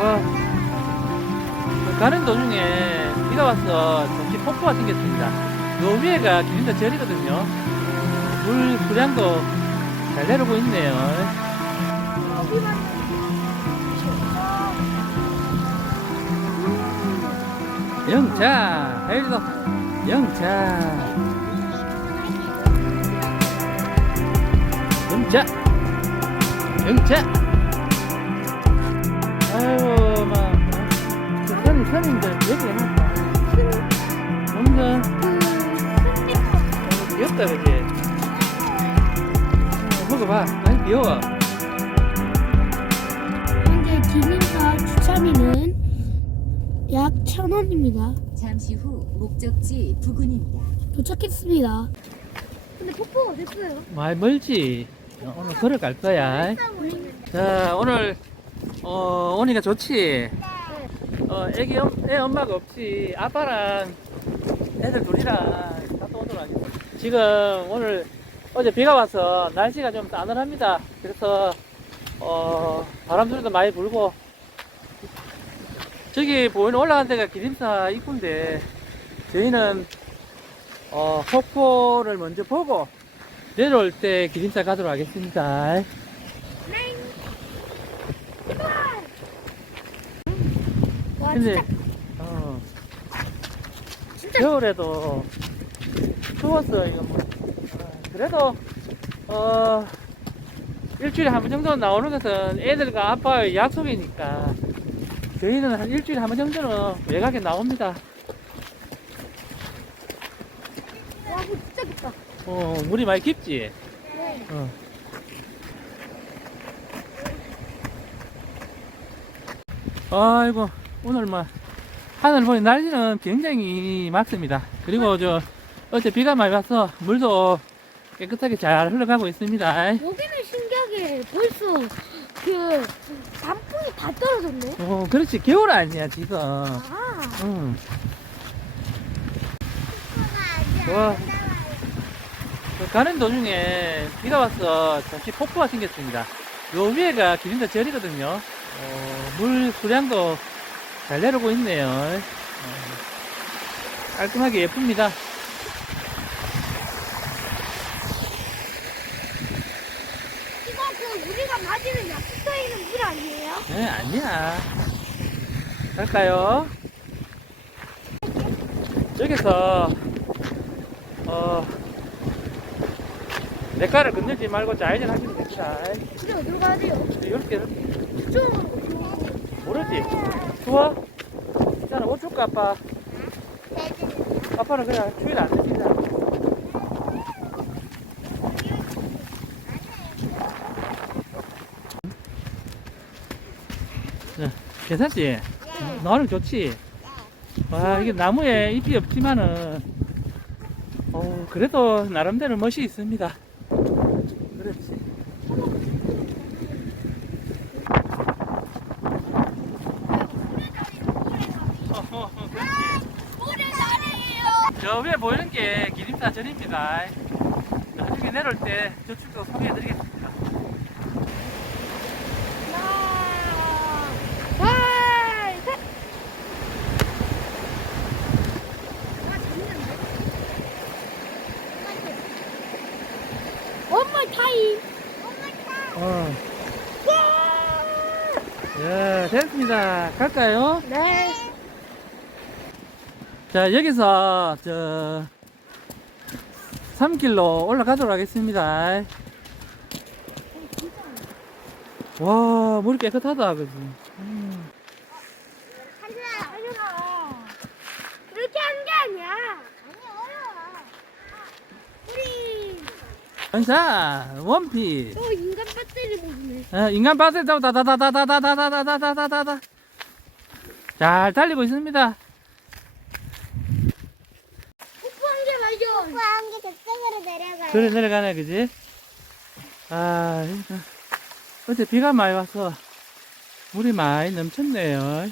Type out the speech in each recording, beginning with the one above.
와. 가는 도중에 비가 와서 잠시 폭포가 생겼습니다. 요 위에가 기린다 절이거든요. 물 수량도 잘 내려오고 있네요. 영차, 해리도 영차, 영차, 영차. 아유, 막, 그 산이 산인데 여기 해놨다. 뭔가 너무 귀엽다, 그지? 어, 먹어봐. 아니, 귀여워. 현재 기린사 주차비는 약 천 원입니다. 잠시 후 목적지 부근입니다. 도착했습니다. 근데 폭포가 어딨어요? 많이 멀지? 어, 오늘 걸어갈 거야. 자, 오늘, 어, 오니까 좋지? 어, 애기, 엄, 애 엄마가 없이 아빠랑 애들 둘이랑 갔다 오도록 하겠습니다. 지금 오늘 어제 비가 와서 날씨가 좀 싸늘합니다. 그래서, 어, 바람 소리도 많이 불고, 저기 보이는 올라간 데가 기림사 입구인데, 저희는, 어, 폭포를 먼저 보고, 내려올 때 기림사 가도록 하겠습니다. 근데, 진짜 어, 겨울에도 추웠어, 이거 뭐. 어, 그래도, 어, 일주일에 한 번 정도는 나오는 것은 애들과 아빠의 약속이니까 저희는 한 일주일에 한 번 정도는 외곽에 나옵니다. 와 물 진짜 깊다. 어, 물이 많이 깊지? 네. 어. 아이고, 오늘 뭐, 하늘 보니 날씨는 굉장히 맑습니다. 그리고 저, 어제 비가 많이 와서 물도 깨끗하게 잘 흘러가고 있습니다. 여기는 신기하게 벌써 그 단풍이 다 떨어졌네. 어, 그렇지. 겨울 아니야, 지금. 아. 응. 와. 그 가는 도중에 비가 와서 잠시 폭포가 생겼습니다. 요 위에가 기린다 절이거든요. 어, 물 수량도 잘 내려오고 있네요. 어, 깔끔하게 예쁩니다. 이거 그 우리가 마시는 약수터에 있는 물 아니에요? 네, 아니야. 갈까요? 여기서, 어, 내가를 건들지 말고 좌회전 하시면 됩니다. 우리 어디로 가야 돼요? 이렇게, 이렇게. 이쪽으로. 모르지? 추워? 있잖아, 옷 줄까, 아빠? 아빠는 그냥 추위를 안 느낀다. 자, 괜찮지? 나는 좋지? 와, 이게 나무에 잎이 없지만은, 어, 그래도 나름대로 멋이 있습니다. 그렇지. 어허, 그렇지. 저 위에 보 이는 게 기림사 절입니다. 나중에 내려올 때 저축도 소개해드리겠습니다. 엄마 타임. 어. 예, 됐습니다. 갈까요? 네. 자, 여기서, 저, 3길로 올라가도록 하겠습니다. 와, 물이 깨끗하다, 그지? 음. 한준아, 한준아. 그렇게 하는 게 아니야. 아니, 어려워. 우리 자, 원피. 또 인간 배터리 모드네. 어, 인간 바스 다다다다다다다다다다다다 잘 달리고 있습니다. 뽀뽀한 게 말죠. 뽀뽀한 게 저쪽으로 내려가요. 그래 내려가네 그지? 아 이거 어제 비가 많이 와서 물이 많이 넘쳤네요.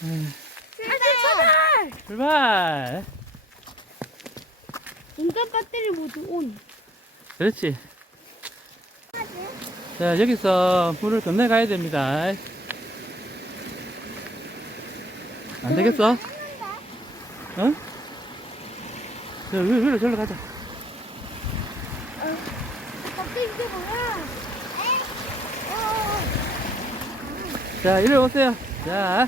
차단. 출발. 인간 배터리 모드 온. 그렇지. 자 여기서 물을 건너가야 됩니다. 안 되겠어? 어? 저, 위로, 위로, 절로 가자. 갑자기 이게 뭐야? 어, 자, 이리 오세요. 자.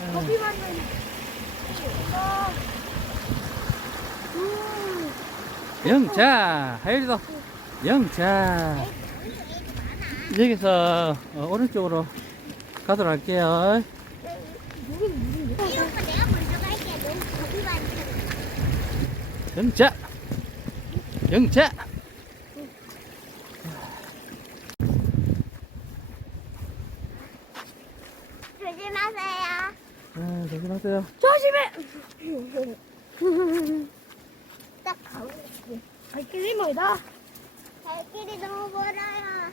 어, 겁이 많은. 어. 음. 영차. 하율이도. 영차. 여기서 어, 오른쪽으로 가도록 할게요. 이 내가 먼저 갈게. 영차. 영차. 조심하세요. 아, 조심하세요. 조심해. 딱 가고. 발길이 멀다. 발길이 너무 멀어요.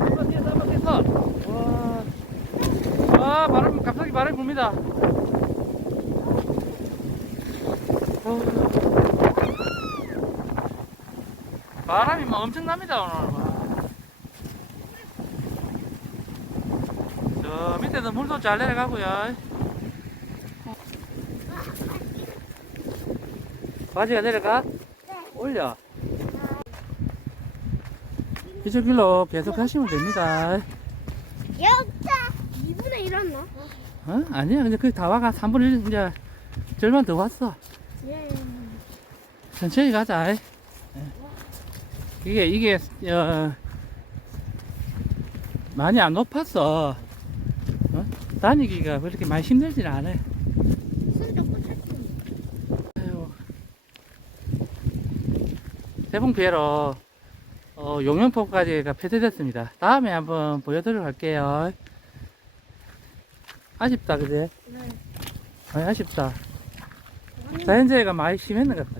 한번 뛰어서 한번 뛰어서. 와. 아, 바람, 갑자기 바람이 붑니다. 어. 바람이 막 엄청납니다, 오늘. 밑에도 물도 잘 내려가고요. 바지가 내려가? 올려. 이쪽 길로 계속 가시면 됩니다. 영차. 2분의 1 왔나? 어? 아니야. 근데 그게 다 와가. 3분의 1 이제 절반 더 왔어. 예. 천천히 가자. 예. 이게, 이게, 어, 많이 안 높았어. 어? 다니기가 그렇게 많이 힘들진 않아. 손좀 꽂혔지. 아유. 대봉 피해로 어, 용연포까지가 폐쇄됐습니다. 다음에 한번 보여드리도록 할게요. 아쉽다, 그제? 네. 많이 아쉽다. 자연재해가 많이 심했는 것 같아. 아.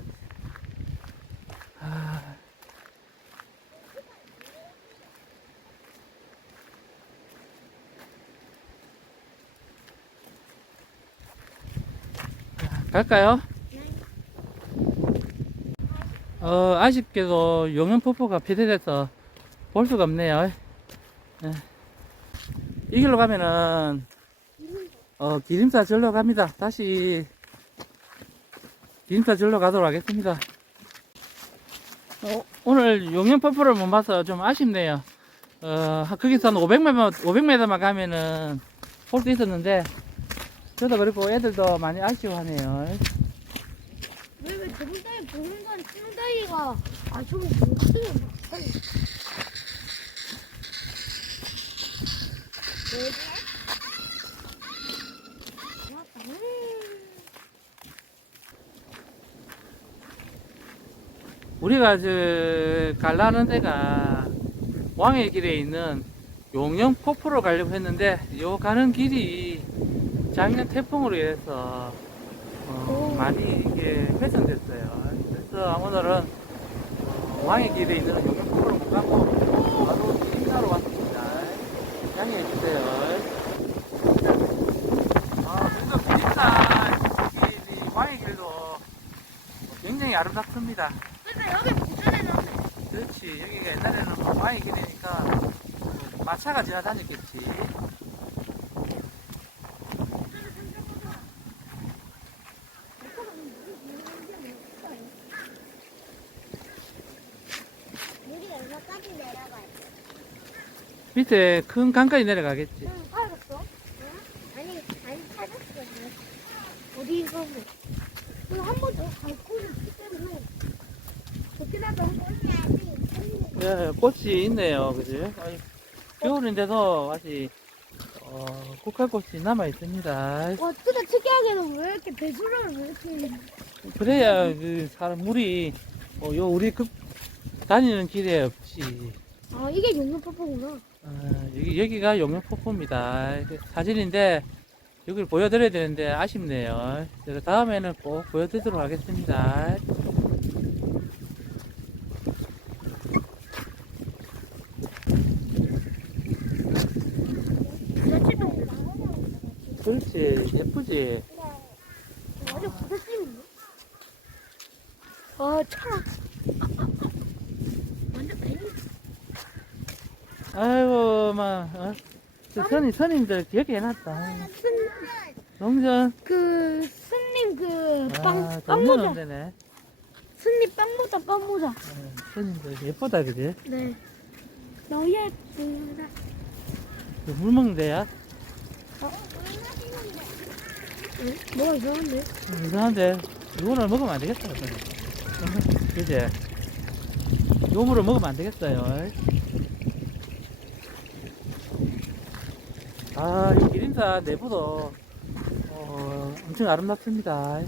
갈까요? 어, 아쉽게도 용연폭포가 폐쇄돼서 볼 수가 없네요. 예. 이 길로 가면은, 어, 기림사 절로 갑니다. 다시, 기림사 절로 가도록 하겠습니다. 어, 오늘 용연폭포를 못 봐서 좀 아쉽네요. 어, 거기서 한 500m, 500m만 가면은 볼 수 있었는데, 저도 그렇고 애들도 많이 아쉬워하네요. 왜 왜 저번 달에 보는 달에 뛰는 달이가 아 저거 못쓰게 우리가 저 갈라는 데가 왕의 길에 있는 용영 폭포로 가려고 했는데 요 가는 길이 작년 태풍으로 인해서 어, 많이 이게 훼손됐어요. 그래서 오늘은 어, 왕의 길에 있는 폭포로 못 가고 바로 기림사로 왔습니다. 양해해 주세요. 아, 그래도 기림사 이 왕의 길도 굉장히 아름답습니다. 근데 여기 나네 그렇지 여기가 옛날에는 뭐 왕의 길이니까 마차가 지나다녔겠지 물이 얼마까지 내려가요? 밑에 큰 강까지 내려가겠지. 응 알았어. 아니, 아니 찾았어. 어디 그럼 한번 더 갈고 때문에 예, 꽃이 있네요. 그지? 겨울인데도 아직 어, 국화꽃이 남아 있습니다. 와 근데 특이하게는 왜 이렇게 배수를 왜 이렇게 그래야 그 사람 물이 어, 요 우리 그 다니는 길에 없지. 아 이게 용문폭포구나 아, 여기, 여기 가 용명폭포입니다. 사진인데, 여기를 보여드려야 되는데 아쉽네요. 제가 다음에는 꼭 보여드리도록 하겠습니다. 그렇지, 예쁘지? 완전 부서지는데 아 차라 어? 저 선임, 선임들 기억해 해놨다. 쓴, 동전. 그, 스님 그, 빵, 아, 동전 빵모자. 없대네. 스님 빵 모자, 빵 모자. 어, 선임들 예쁘다, 그지? 네. 너무 예쁘다. 그물 먹는 데야? 응? 뭐가 이상한데? 음, 이상한데. 이거를 먹으면 안 되겠다, 그지? 그지? 요 물을 먹으면 안 되겠어요. 아, 이 기린사 내부도, 어, 엄청 아름답습니다.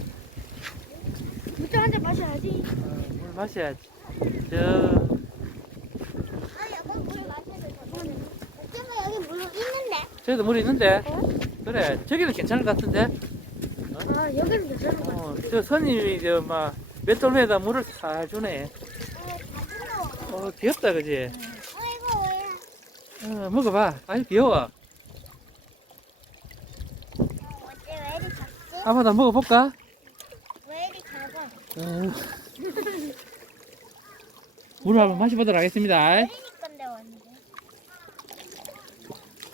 물좀 한잔 마셔야지. 어, 물 마셔야지. 저, 아, 여보 물 마셔도 돼. 어쩌면 여기 물 있는데. 저기도 물이 있는데? 어? 그래, 저기는 괜찮을 것 같은데? 아, 여기는 괜찮은 거. 어, 저 선임이, 저, 막, 맷돌에다 물을 잘 주네. 어. 어, 귀엽다, 그지? 어, 이거 뭐야? 어, 먹어봐. 아주 귀여워. 어, 어째 왜 이리 작지? 아빠, 나 먹어볼까? 왜 이리 작아? 어. 물을 한번 마셔보도록 하겠습니다. 어린이 건데 왔는데.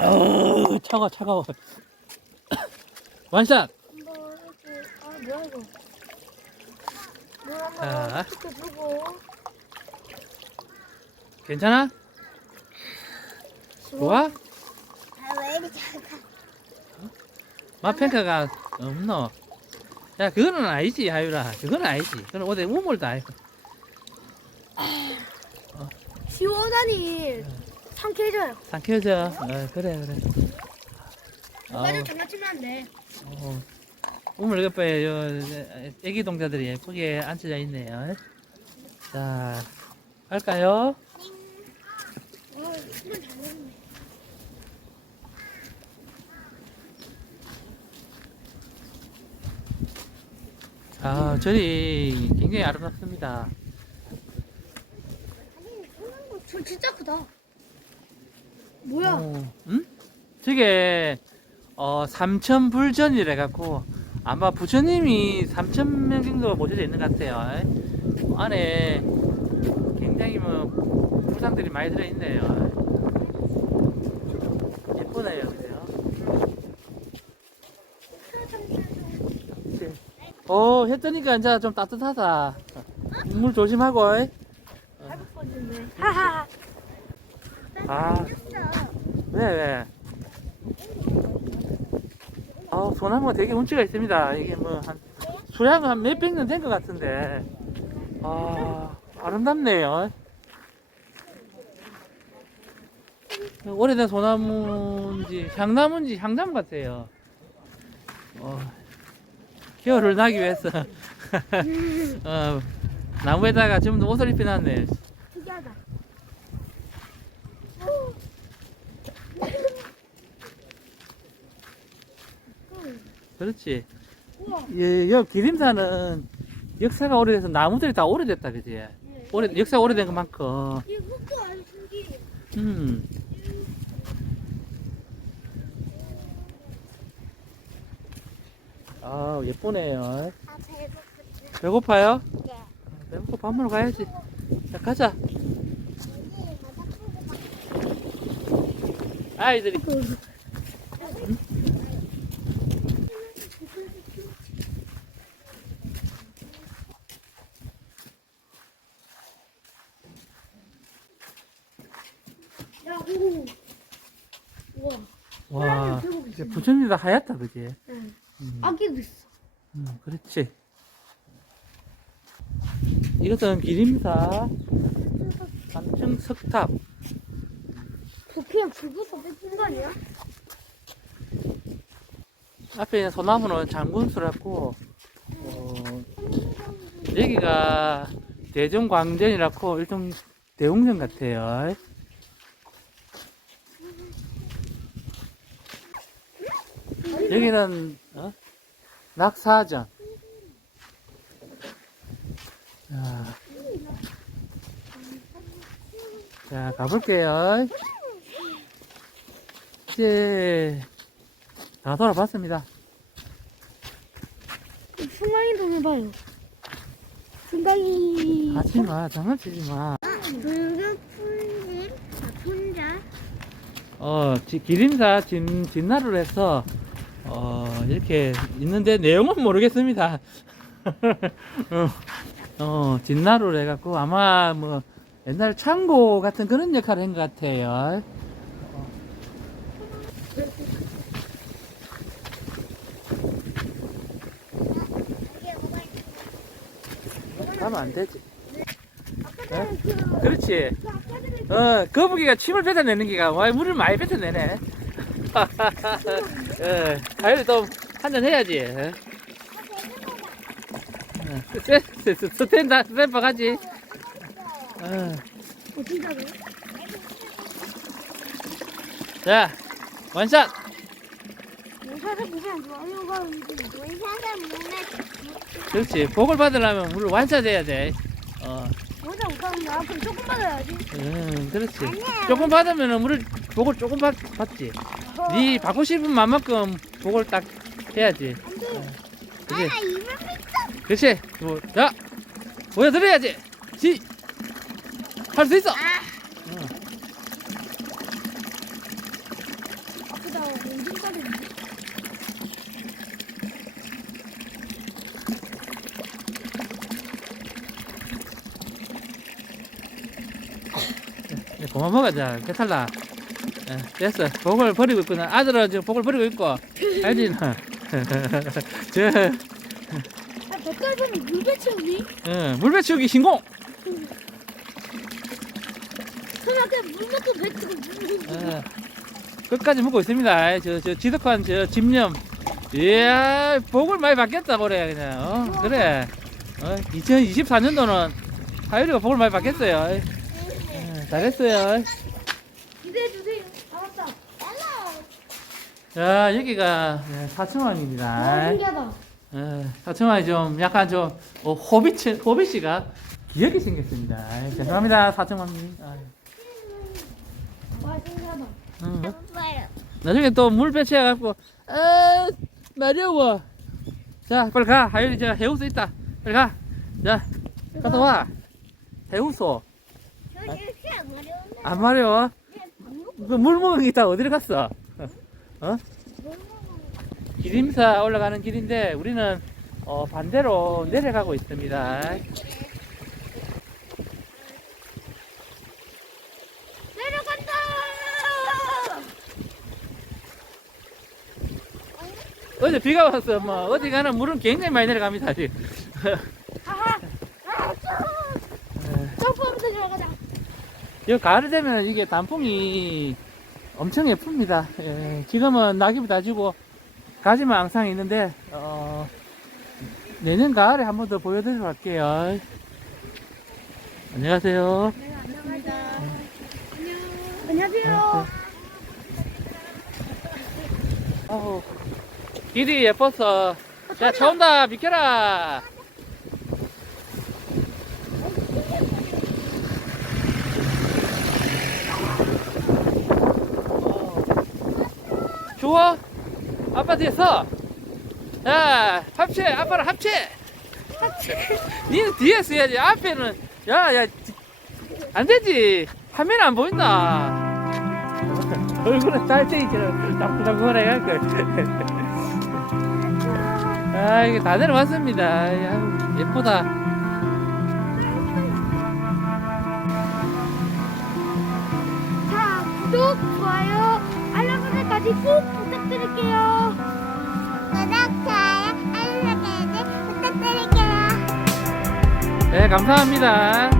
어, 차가워, 차가워. 완샷! 뭐, 이렇게, 아, 뭐야, 이거. 물 자. 하나 시켜주고. 괜찮아? 좋아? 아, 왜 이리 작아? 맛평가가 없노? 야, 그거는 아니지, 하유라. 그건 아니지. 그건 어디 우물도 아니고. 시원하니 상쾌해져요. 상쾌해져. 어, 그래, 그래. 어, 맞아, 장난치면 안 돼. 어, 우물 옆에 요 애기 동자들이 예쁘게 앉혀져 있네요. 자, 할까요? 아, 술은 잘 먹네. 아, 절이 굉장히 아름답습니다. 저 진짜 크다. 뭐야? 어, 응? 저게 어, 삼천 불전이래 갖고 아마 부처님이 삼천 명 정도 모셔져 있는 것 같아요. 안에 굉장히 뭐 불상들이 많이 들어 있네요 그죠? 뜨니까 이제 좀 따뜻하다. 물 조심하고. 하하. 아, 왜, 왜? 아, 소나무가 되게 운치가 있습니다. 이게 뭐, 한, 수량은 한 몇백 년 된 것 같은데. 아, 아름답네요. 오래된 소나무인지, 향나무인지 향나무 같아요. 어, 겨울을 나기 위해서, 어, 나무에다가 다 옷을 입혀놨네. 특이하다. 그렇지. 우와. 예, 여 기림사는 역사가 오래돼서 나무들이 다 오래됐다, 그지? 오래, 역사 가 오래된 것만큼. 이 흙도 아주 신기해. 음. 아, 예쁘네요. 아, 배고프지? 배고파요? 네. 배고파 밥 먹으러 가야지. 자, 가자. 아이들이. 야, 오. 우와. 와, 들고 이제 계시네. 부처님이 다 하얗다, 그지? 응. 음, 아기도 있어. 음, 그렇지. 이것은 기림사 3층 석탑. 저 그냥 죽어서 뺏긴 거 아니야? 앞에 있는 소나무는 장군수라고 어, 여기가 대종광전이라고 일종 대웅전 같아요. 여기는 어? 낙사전. 자, 자 가볼게요. 이제 다 돌아봤습니다. 좀 해봐요. 승강이. 하지 마, 장난치지 마. 붉은 풀집, 아, 혼자. 어, 지- 기림사 진, 진나루를 해서, 어, 이렇게 있는데 내용은 모르겠습니다. 어, 어, 진나루를 해갖고 아마 뭐 옛날 창고 같은 그런 역할을 한 것 같아요. 가면 안 되지. 그, 그렇지. 어, 거북이가 침을 뱉어내는 게가 와, 물을 많이 뱉어내네. 어, 가열이 또 한잔 해야지. 어? 어, 스- 스- 스- 스탠다, 스탠퍼 가지. 진짜로? 자, 원샷! 그렇지. 복을 받으려면 물을 완샷 해야 돼. 어, 모자 앞으로 조금 받아야지. 음, 그렇지. 아니야. 조금 받으면 물을, 복을 조금 받, 받지. 네 받고 싶은 맘만큼 복을 딱 해야지. 안 돼. 그렇지. 아 입을 삐쩍. 그렇지. 뭐, 자, 보여드려야지. 지, 할수 있어. 아 어. 아프다. 오줌까지. 이제 그만 먹어자. 배탈 나. 예, 됐어. 복을 버리고 있구나. 아들은 지금 복을 버리고 있고. 알지? 나? 저, 아, 뱃살보면 물배 채우니? 어, 물배 치우기 신공. 그냥 그냥 물 먹고 배 채우고. 어, 끝까지 먹고 있습니다. 저, 저 지독한 저 집념. 이야, 복을 많이 받겠다, 그래, 그냥. 어, 그래. 어, 2024년도는 하율이가 복을 많이 받겠어요. 어, 잘했어요. 아, 맞다. 자, 여기가 네, 와, 사청왕입니다. 신기하다. 어, 사청왕이 좀 약간 좀 어, 호빗, 호빗씨가 귀엽게 생겼습니다. 아이, 죄송합니다, 사청왕님. 아이, 와, 신기하다. 음. 봐요. 나중에 또 물 배치해갖고, 아, 마려워. 자, 빨리 가. 하율이 저 해우소 있다. 빨리 가. 자, 갔다 와. 해우소. 저 이렇게 어려운데. 안 마려워? 그 물 먹은 게다 어디로 갔어? 어? 기림사 올라가는 길인데 우리는 어, 반대로 내려가고 있습니다. 내려간다! 어제 비가 왔어. 뭐 어디 가나 물은 굉장히 많이 내려갑니다. 지금. 점프하면서 들어가자. 여기 가을 되면 이게 단풍이 엄청 예쁩니다. 예, 지금은 낙엽이 다 지고 가지만 항상 있는데 어, 내년 가을에 한 번 더 보여드리도록 할게요. 안녕하세요. 네, 안녕하세요. 안녕하세요. 아우, 길이 예뻐서 야 차 온다 비켜라 좋아? 아빠 뒤에 서 야 합체 아빠랑 합체! 니는 뒤에 서야지 앞에는. 야야 안 되지. 화면 안 보인다. 얼굴은 딸쟁이처럼 나쁘다고 해갈 걸. 아, 이게 다 내려왔습니다. 야, 예쁘다. 설정까지 꼭 부탁드릴게요. 구독, 좋아요, 알람 설정 부탁드릴게요. 네, 감사합니다.